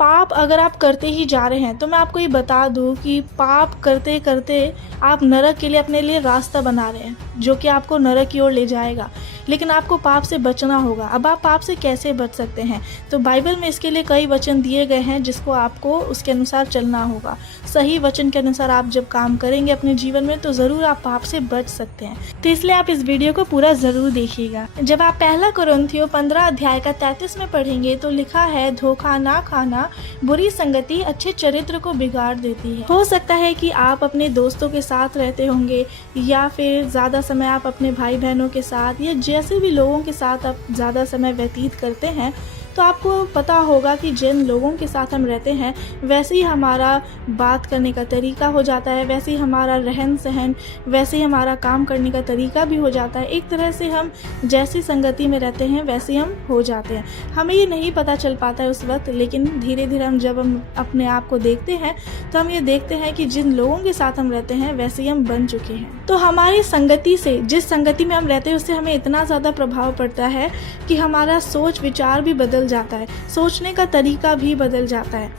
पाप अगर आप करते ही जा रहे हैं तो मैं आपको ये बता दूं कि पाप करते करते आप नरक के लिए अपने लिए रास्ता बना रहे हैं, जो कि आपको नरक की ओर ले जाएगा। लेकिन आपको पाप से बचना होगा। अब आप पाप से कैसे बच सकते हैं? तो बाइबल में इसके लिए कई वचन दिए गए हैं जिसको आपको उसके अनुसार चलना होगा। सही वचन के अनुसार आप जब काम करेंगे अपने जीवन में तो ज़रूर आप पाप से बच सकते हैं। तो इसलिए आप इस वीडियो को पूरा ज़रूर देखिएगा। जब आप पहला कुरिन्थियों 15 अध्याय का 33 में पढ़ेंगे तो लिखा है, धोखा ना खाना, बुरी संगति अच्छे चरित्र को बिगाड़ देती है। हो सकता है कि आप अपने दोस्तों के साथ रहते होंगे या फिर ज़्यादा समय आप अपने भाई बहनों के साथ या जैसे भी लोगों के साथ आप ज़्यादा समय व्यतीत करते हैं, तो आपको पता होगा कि जिन लोगों के साथ हम रहते हैं वैसे ही हमारा बात करने का तरीका हो जाता है, वैसे ही हमारा रहन सहन, वैसे ही हमारा काम करने का तरीका भी हो जाता है। एक तरह से हम जैसी संगति में रहते हैं वैसे ही हम हो जाते हैं। हमें ये नहीं पता चल पाता है उस वक्त, लेकिन धीरे धीरे हम जब हम अपने आप को देखते हैं तो हम ये देखते हैं कि जिन लोगों के साथ हम रहते हैं वैसे ही हम बन चुके हैं। तो हमारी संगति से, जिस संगति में हम रहते हैं उससे हमें इतना ज़्यादा प्रभाव पड़ता है कि हमारा सोच विचार भी बदल जाता है, सोचने का तरीका भी बदल जाता है।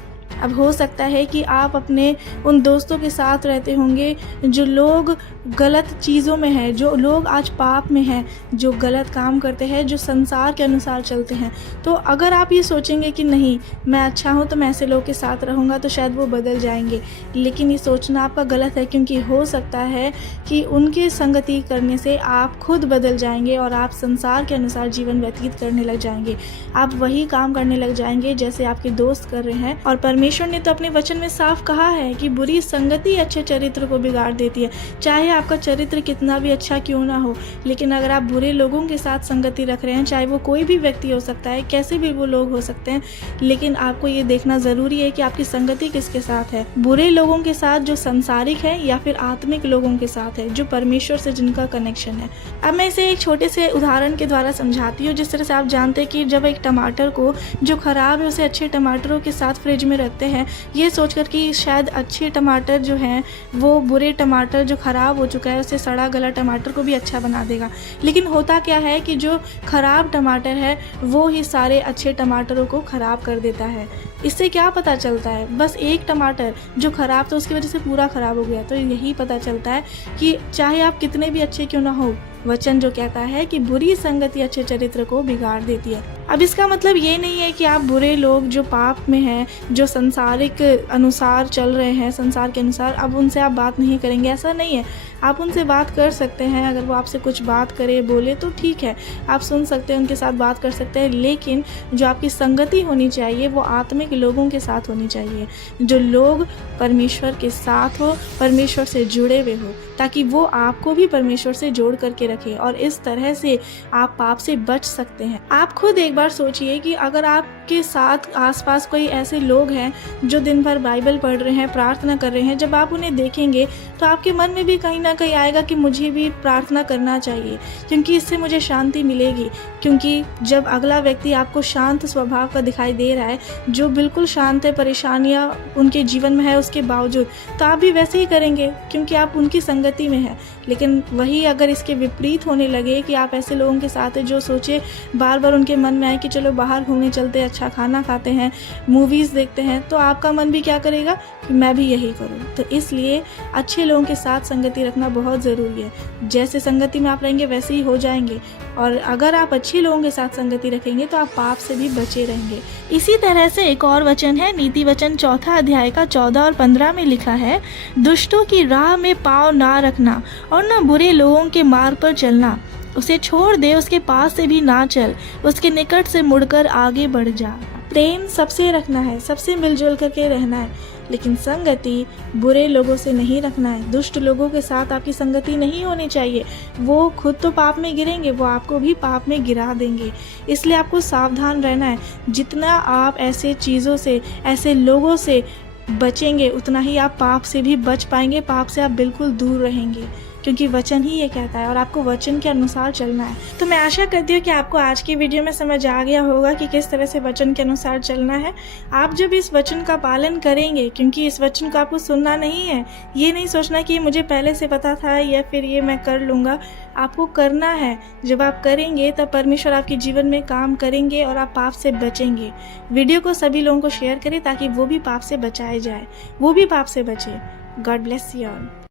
अब हो सकता है कि आप अपने उन दोस्तों के साथ रहते होंगे जो लोग गलत चीज़ों में हैं, जो लोग आज पाप में हैं, जो गलत काम करते हैं, जो संसार के अनुसार चलते हैं। तो अगर आप ये सोचेंगे कि नहीं मैं अच्छा हूँ तो मैं ऐसे लोग के साथ रहूँगा तो शायद वो बदल जाएंगे, लेकिन ये सोचना आपका गलत है, क्योंकि हो सकता है कि उनके संगति करने से आप खुद बदल जाएंगे और आप संसार के अनुसार जीवन व्यतीत करने लग जाएंगे। आप वही काम करने लग जाएंगे जैसे आपके दोस्त कर रहे हैं। और परमेश्वर ने तो अपने वचन में साफ कहा है कि बुरी संगति अच्छे चरित्र को बिगाड़ देती है। चाहे आपका चरित्र कितना भी अच्छा क्यों ना हो, लेकिन अगर आप बुरे लोगों के साथ संगति रख रहे हैं, चाहे वो कोई भी व्यक्ति हो सकता है, कैसे भी वो लोग हो सकते हैं, लेकिन आपको ये देखना ज़रूरी है कि आपकी संगति किसके साथ है। बुरे लोगों के साथ जो संसारिक है या फिर आत्मिक लोगों के साथ है, जो परमेश्वर से जिनका कनेक्शन है। अब मैं इसे एक छोटे से उदाहरण के द्वारा समझाती हूँ। जिस तरह से आप जानते हैं कि जब एक टमाटर को जो खराब है उसे अच्छे टमाटरों के साथ फ्रिज में रखते हैं, ये सोचकर कि शायद अच्छे टमाटर जो हैं वो बुरे टमाटर जो ख़राब हो चुका है उसे सड़ा गला टमाटर को भी अच्छा बना देगा। लेकिन होता क्या है कि जो ख़राब टमाटर है वो ही सारे अच्छे टमाटरों को ख़राब कर देता है। इससे क्या पता चलता है? बस एक टमाटर जो ख़राब था उसकी वजह से पूरा ख़राब हो गया। तो यही पता चलता है कि चाहे आप कितने भी अच्छे क्यों ना हो, वचन जो कहता है कि बुरी संगति अच्छे चरित्र को बिगाड़ देती है। अब इसका मतलब ये नहीं है कि आप बुरे लोग जो पाप में हैं, जो संसारिक अनुसार चल रहे हैं, संसार के अनुसार, अब उनसे आप बात नहीं करेंगे, ऐसा नहीं है। आप उनसे बात कर सकते हैं। अगर वो आपसे कुछ बात करे बोले तो ठीक है, आप सुन सकते हैं, उनके साथ बात कर सकते हैं, लेकिन जो आपकी संगति होनी चाहिए वो आत्मिक लोगों के साथ होनी चाहिए, जो लोग परमेश्वर के साथ हो, परमेश्वर से जुड़े हुए हो, ताकि वो आपको भी परमेश्वर से जोड़ करके रखे और इस तरह से आप पाप से बच सकते हैं। आप खुद एक बार सोचिए कि अगर आपके साथ आसपास कोई ऐसे लोग हैं जो दिन भर बाइबल पढ़ रहे हैं, प्रार्थना कर रहे हैं, जब आप उन्हें देखेंगे तो आपके मन में भी कहीं ना कहीं आएगा कि मुझे भी प्रार्थना करना चाहिए, क्योंकि इससे मुझे शांति मिलेगी। क्योंकि जब अगला व्यक्ति आपको शांत स्वभाव का दिखाई दे रहा है, जो बिल्कुल शांत है, परेशानियां उनके जीवन में है उसके बावजूद, तो आप भी वैसे ही करेंगे क्योंकि आप उनकी संगति में है। लेकिन वही अगर इसके विपरीत होने लगे कि आप ऐसे लोगों के साथ हैं जो सोचे, बार बार उनके मन में आए कि चलो बाहर घूमने चलते हैं, अच्छा खाना खाते हैं, मूवीज़ देखते हैं, तो आपका मन भी क्या करेगा कि मैं भी यही करूं। तो इसलिए अच्छे लोगों के साथ संगति रखना बहुत ज़रूरी है। जैसे संगति में आप रहेंगे वैसे ही हो जाएंगे, और अगर आप अच्छे लोगों के साथ संगति रखेंगे तो आप पाप से भी बचे रहेंगे। इसी तरह से एक और वचन है, नीति वचन 4 अध्याय का 14 और 15 में लिखा है, दुष्टों की राह में पाँव ना रखना और न बुरे लोगों के मार्ग पर चलना। उसे छोड़ दे, उसके पास से भी ना चल, उसके निकट से मुड़कर आगे बढ़ जा। प्रेम सबसे रखना है, सबसे मिलजुल करके रहना है, लेकिन संगति बुरे लोगों से नहीं रखना है। दुष्ट लोगों के साथ आपकी संगति नहीं होनी चाहिए। वो खुद तो पाप में गिरेंगे, वो आपको भी पाप में गिरा देंगे। इसलिए आपको सावधान रहना है। जितना आप ऐसे चीज़ों से, ऐसे लोगों से बचेंगे उतना ही आप पाप से भी बच पाएंगे, पाप से आप बिल्कुल दूर रहेंगे। क्योंकि वचन ही ये कहता है और आपको वचन के अनुसार चलना है। तो मैं आशा करती हूँ कि आपको आज की वीडियो में समझ आ गया होगा कि किस तरह से वचन के अनुसार चलना है। आप जब इस वचन का पालन करेंगे, क्योंकि इस वचन को आपको सुनना नहीं है, ये नहीं सोचना कि मुझे पहले से पता था या फिर ये मैं कर लूँगा, आपको करना है। जब आप करेंगे तब परमेश्वर आपके जीवन में काम करेंगे और आप पाप से बचेंगे। वीडियो को सभी लोगों को शेयर करें ताकि वो भी पाप से बचाए जाए, वो भी पाप से बचे। God bless you all.